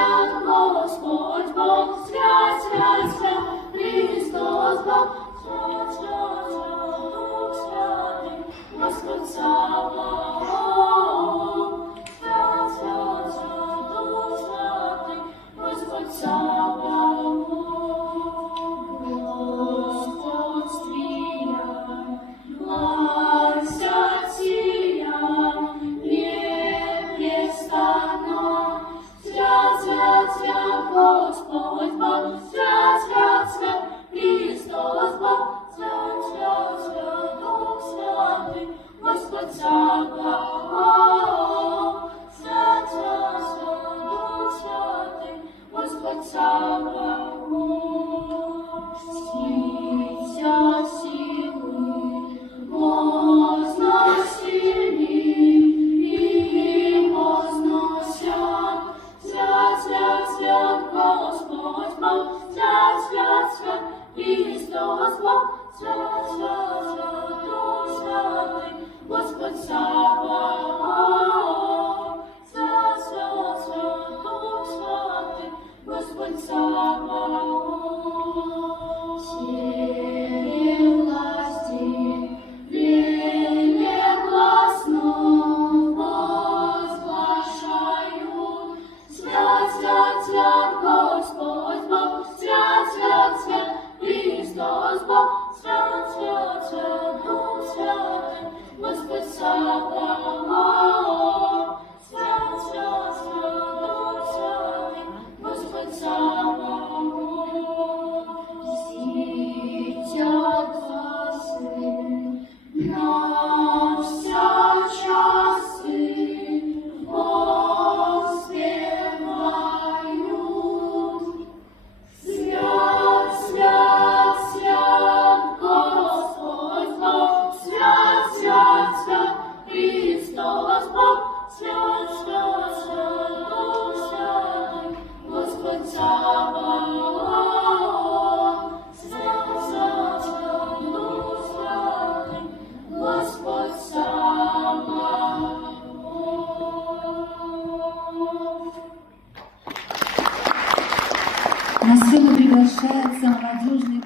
свят, Господь Бог, свят, свят, свят, Христос Бог, свят, свят, свят, Дух Святый, Господь Саваоф, свят, свят, свят, Дух Святый, Господь Саваоф, Господствия, власть сия, непрестанно, свят, свят, свят, Господь Бог, свят, свят, свят, Христос Бог, свят, свят, свят, Дух Святый, Господь Саваоф, свят, свят, свят, Дух Святый, Господь Саваоф. Сися силы возносили и возносят, свят, свят, свят, Господь Бог, свят, свят, свят, Христос Бог, свят, свят, свят, Дух Святый, Господь Саваоф, свят, свят, свят, Дух Святый, Господь Саваоф. Все власти велегласно возглашают, свят, свят, свят, Господь Бог, свят, свят, свят, Христос Бог, свят, свят, свят, Дух Святый, Господь Саваоф, свят, свят, свят, Дух Святый, Господь Саваоф. Зітять гласи на вся часи, воспевають. Свят, свят, свят, Господь Бог, свят, свят, свят, Христос Бог, свят, свят, свят, Дух Святый, Господь Саваоф, свят, свят, свят, Дух Святый, Господь Саваоф. На сцену приглашается молодежный